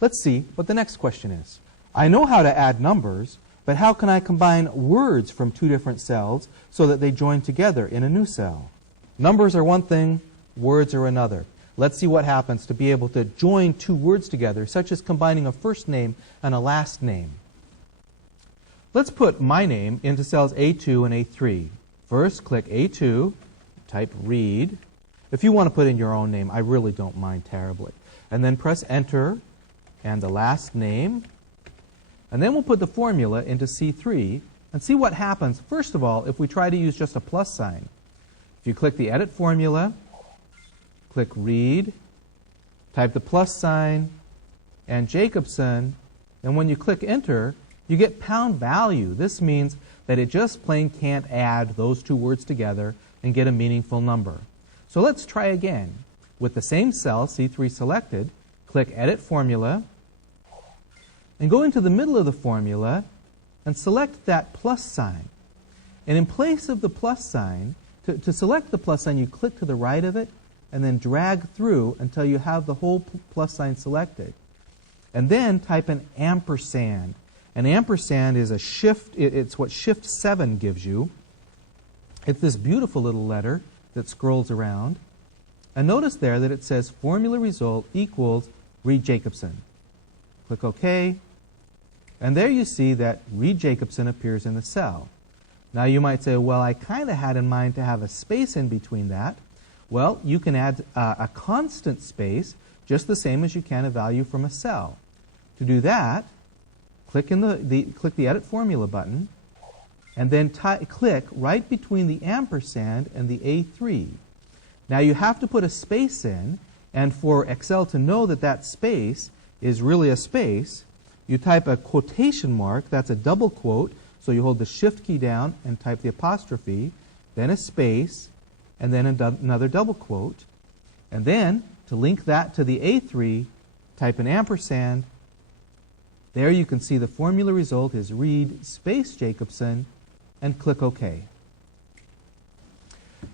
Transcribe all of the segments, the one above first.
Let's see what the next question is. I know how to add numbers, but how can I combine words from two different cells so that they join together in a new cell? Numbers are one thing, words are another. Let's see what happens to be able to join two words together, such as combining a first name and a last name. Let's put my name into cells A2 and A3. First, click A2, type read. If you want to put in your own name, I really don't mind terribly. And then press enter and the last name. And then we'll put the formula into C3 and see what happens, first of all, if we try to use just a plus sign. If you click the edit formula, click read, type the plus sign and Jacobson, and when you click enter, you get pound value. This means that it just plain can't add those two words together and get a meaningful number. So let's try again. With the same cell, C3 selected, click edit formula, and go into the middle of the formula and select that plus sign. And in place of the plus sign, to select the plus sign, you click to the right of it and then drag through until you have the whole plus sign selected. And then type an ampersand. An ampersand is a shift, it's what shift 7 gives you. It's this beautiful little letter that scrolls around. And notice there that it says formula result equals Reed Jacobson. Click OK. And there you see that Reed Jacobson appears in the cell. Now you might say, well, I kind of had in mind to have a space in between that. Well, you can add a constant space just the same as you can a value from a cell. To do that, click the Edit Formula button, and then click right between the ampersand and the A3. Now you have to put a space in, and for Excel to know that that space is really a space, you type a quotation mark, that's a double quote, so you hold the Shift key down and type the apostrophe, then a space, and then another double quote. And then, to link that to the A3, type an ampersand. There you can see the formula result is Reed space Jacobson, and click OK.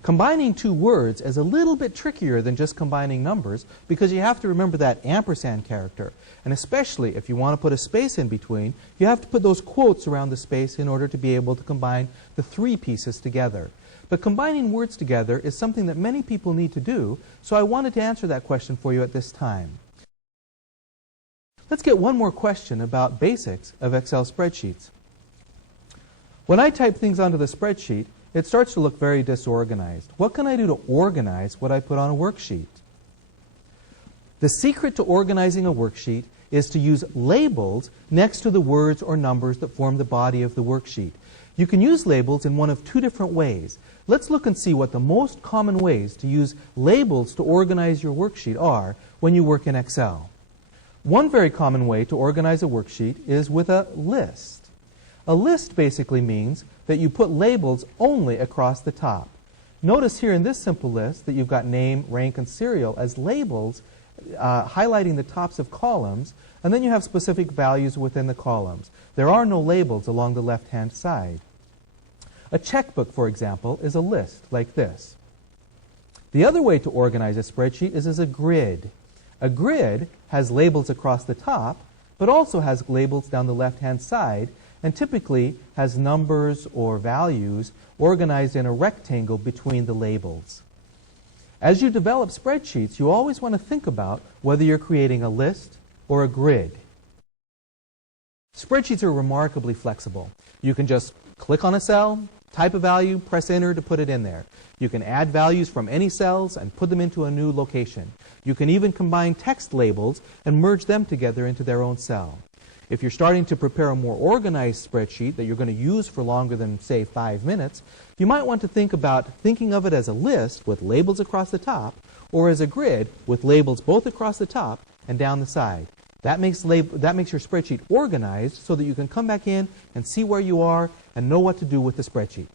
Combining two words is a little bit trickier than just combining numbers because you have to remember that ampersand character. And especially if you want to put a space in between, you have to put those quotes around the space in order to be able to combine the three pieces together. But combining words together is something that many people need to do, so I wanted to answer that question for you at this time. Let's get one more question about basics of Excel spreadsheets. When I type things onto the spreadsheet, it starts to look very disorganized. What can I do to organize what I put on a worksheet? The secret to organizing a worksheet is to use labels next to the words or numbers that form the body of the worksheet. You can use labels in one of two different ways. Let's look and see what the most common ways to use labels to organize your worksheet are when you work in Excel. One very common way to organize a worksheet is with a list. A list basically means that you put labels only across the top. Notice here in this simple list that you've got name, rank, and serial as labels highlighting the tops of columns, and then you have specific values within the columns. There are no labels along the left-hand side. A checkbook, for example, is a list like this. The other way to organize a spreadsheet is as a grid. A grid has labels across the top, but also has labels down the left-hand side, and typically has numbers or values organized in a rectangle between the labels. As you develop spreadsheets, you always want to think about whether you're creating a list or a grid. Spreadsheets are remarkably flexible. You can just click on a cell, type a value, press enter to put it in there. You can add values from any cells and put them into a new location. You can even combine text labels and merge them together into their own cell. If you're starting to prepare a more organized spreadsheet that you're going to use for longer than, say, 5 minutes, you might want to think about thinking of it as a list with labels across the top, or as a grid with labels both across the top and down the side. That makes your spreadsheet organized so that you can come back in and see where you are and know what to do with the spreadsheet.